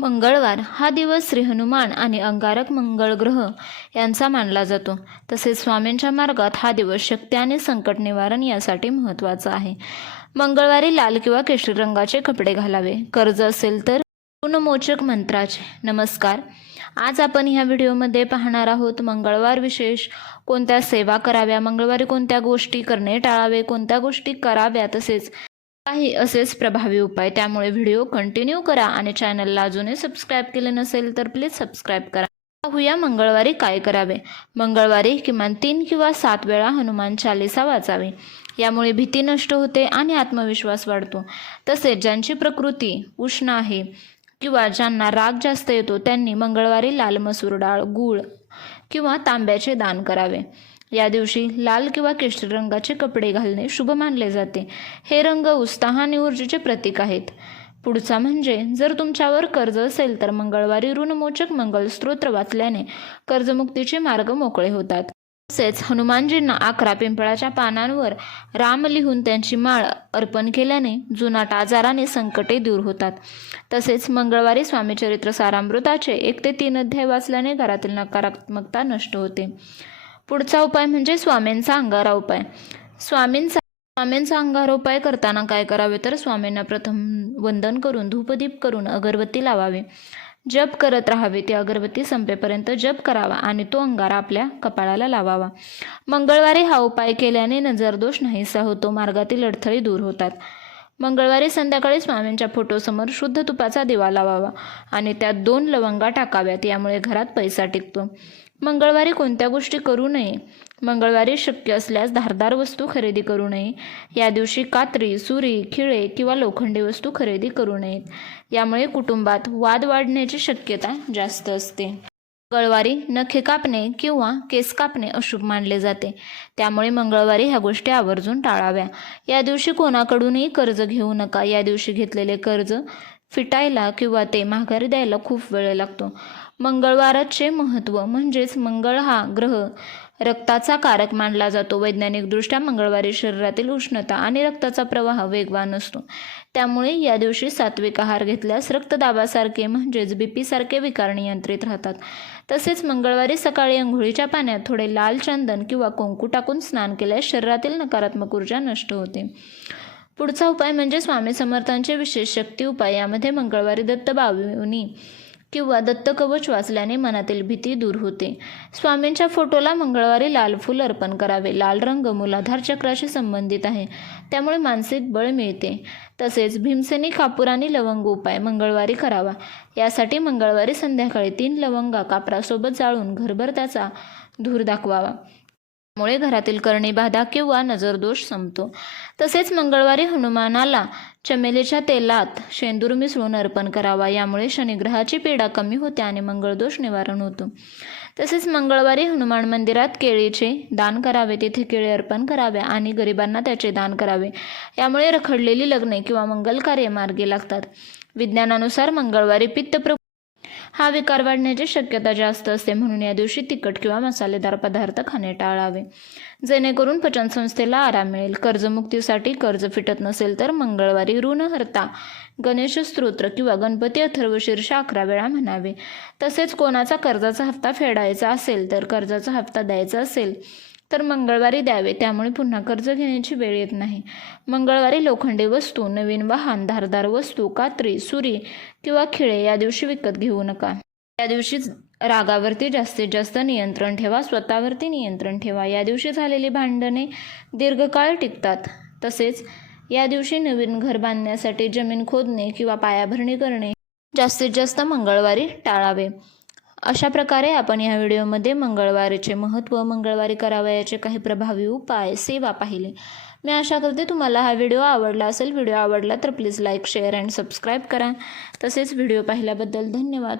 मंगळवार हा दिवस श्री हनुमान आणि अंगारक मंगळ ग्रह यांचा मानला जातो. तसेच स्वामींच्या मार्गात हा दिवस शक्ती आणि संकट निवारण यासाठी महत्त्वाचा आहे. मंगळवारी लाल किंवा केशरी रंगाचे कपडे घालावे. कर्ज असेल तर पूर्णमोचक मंत्राचे. नमस्कार. आज आपण ह्या व्हिडिओमध्ये पाहणार आहोत मंगळवार विशेष कोणत्या सेवा कराव्या मंगळवारी कोणत्या गोष्टी करणे टाळावे कोणत्या गोष्टी कराव्या तसेच काही असेच प्रभावी उपाय त्यामुळे व्हिडिओ कंटिन्यू करा आणि चॅनलला अजूनही सबस्क्राईब केले नसेल तर प्लीज सबस्क्राईब करा. पाहूया मंगळवारी काय करावे? मंगळवारी किमान तीन किंवा सात वेळा हनुमान चालिसा वाचावी. यामुळे भीती नष्ट होते आणि आत्मविश्वास वाढतो. तसेच ज्यांची प्रकृती उष्ण आहे किंवा ज्यांना राग जास्त येतो त्यांनी मंगळवारी लाल मसूर डाळ गूळ किंवा तांब्याचे दान करावे. या दिवशी लाल किंवा केशरी रंगाचे कपडे घालणे शुभ मानले जाते. हे रंग उत्साह आणि ऊर्जेचे प्रतीक आहेत. पुढचा म्हणजे जर तुमच्यावर कर्ज असेल तर मंगळवारी ऋणमोचक मंगल स्तोत्र वाचल्याने कर्जमुक्तीचे मार्ग मोकळे होतात. तसेच हनुमानजींना अकरा पिंपळाच्या पानांवर राम लिहून त्यांची माळ अर्पण केल्याने जुनाट आजाराने संकटे दूर होतात. तसेच मंगळवारी स्वामी चरित्र सारामृताचे एक ते तीन अध्याय वाचल्याने घरातील नकारात्मकता नष्ट होते. पुढचा उपाय म्हणजे स्वामींचा अंगारा उपाय. स्वामींचा स्वामींचा अंगारा उपाय करताना काय करावे? तर स्वामींना प्रथम वंदन करून धूपदीप करून अगरबत्ती लावावी. जप करत राहावे. ती अगरबत्ती संपेपर्यंत जप करावा आणि तो अंगारा आपल्या कपाळाला लावावा. मंगळवारी हा उपाय केल्याने नजरदोष नाहीसा होतो. मार्गातील अडथळे दूर होतात. मंगळवारी संध्याकाळी स्वामींच्या फोटोसमोर शुद्ध तुपाचा दिवा लावावा आणि त्यात दोन लवंगा टाकाव्यात. यामुळे घरात पैसा टिकतो. मंगळवारी कोणत्या गोष्टी करू नये? मंगळवारी शक्य असल्यास धारदार वस्तू खरेदी करू नये. या दिवशी कात्री सुरी खिळे किंवा लोखंडी वस्तू खरेदी करू नयेत. यामुळे कुटुंबात वाद वाढण्याची शक्यता जास्त असते. मंगळवारी नखे कापणे किंवा केस कापणे अशुभ मानले जाते. त्यामुळे मंगळवारी ह्या गोष्टी आवर्जून टाळाव्या. या दिवशी कोणाकडूनही कर्ज घेऊ नका. या दिवशी घेतलेले कर्ज फिटायला किंवा ते माघारी द्यायला खूप वेळ लागतो. मंगळवाराचे महत्त्व म्हणजेच मंगळ हा ग्रह रक्ताचा कारक मानला जातो. वैज्ञानिकदृष्ट्या मंगळवारी शरीरातील उष्णता आणि रक्ताचा प्रवाह वेगवान असतो. त्यामुळे या दिवशी सात्विक आहार घेतल्यास रक्तदाबासारखे म्हणजेच बीपीसारखे विकार नियंत्रित राहतात. तसेच मंगळवारी सकाळी अंघोळीच्या पाण्यात थोडे लाल चंदन किंवा कुंकू टाकून स्नान केल्यास शरीरातील नकारात्मक ऊर्जा नष्ट होते. पुढचा उपाय म्हणजे स्वामी समर्थांचे विशेष शक्ती उपाय. यामध्ये मंगळवारी दत्त बावनी किंवा दत्त कवच वाचल्याने मनातील भीती दूर होते. स्वामींच्या फोटोला मंगळवारी लाल फूल अर्पण करावे. लाल रंग मूलाधार चक्राशी संबंधित आहे. त्यामुळे मानसिक बळ मिळते. तसेच भीमसेनी कापूर आणि लवंग उपाय मंगळवारी करावा. यासाठी मंगळवारी संध्याकाळी तीन लवंगा कापरासोबत जाळून घरभर त्याचा धूर दाखवावा. मुळे घरातील करणी बाधा किंवा नजरदोष संपतो. तसेच मंगळवारी हनुमानाला चमेलीच्या तेलात शेंदूर मिसळून अर्पण करावा. यामुळे शनिग्रहाची पीडा कमी होते आणि मंगळदोष निवारण होतो. तसेच मंगळवारी हनुमान मंदिरात केळीचे दान करावे. तेथे केळी अर्पण करावे आणि गरिबांना त्याचे दान करावे. यामुळे रखडलेली लग्ने किंवा मंगलकार्य मार्गी लागतात. विज्ञानानुसार मंगळवारी पित्त हा विकार वाढण्याची शक्यता जास्त असते म्हणून या दिवशी तिखट किंवा मसालेदार पदार्थ खाणे टाळावे. जेणेकरून पचनसंस्थेला आराम मिळेल. कर्जमुक्तीसाठी कर्ज फिटत नसेल तर मंगळवारी ऋणहर्ता गणेश स्तोत्र किंवा गणपती अथर्व शीर्ष अकरा वेळा म्हणावे. तसेच कोणाचा कर्जाचा हप्ता फेडायचा असेल तर कर्जाचा हप्ता द्यायचा असेल. तर मंगळवारी द्यावे. त्यामुळे पुन्हा कर्ज घेण्याची वेळ येत नाही. मंगळवारी लोखंडी वस्तू नवीन वाहन धारदार वस्तू कात्री सुरी किंवा खिळे या दिवशी विकत घेऊ नका. या दिवशी रागावरती जास्तीत जास्त नियंत्रण ठेवा. स्वतःवरती नियंत्रण ठेवा. या दिवशी झालेली भांडणे दीर्घकाळ टिकतात. तसेच या दिवशी नवीन घर बांधण्यासाठी जमीन खोदणे किंवा पायाभरणी करणे जास्तीत जास्त मंगळवारी टाळावे. अशा प्रकारे आपण या व्हिडिओमध्ये मंगळवारीचे महत्त्व मंगळवारी करावयाचे काही प्रभावी उपाय सेवा पाहिले. मी आशा करते तुम्हाला हा व्हिडिओ आवडला असेल. व्हिडिओ आवडला तर please like share and subscribe करा. तसेच व्हिडिओ पाहिल्याबद्दल धन्यवाद.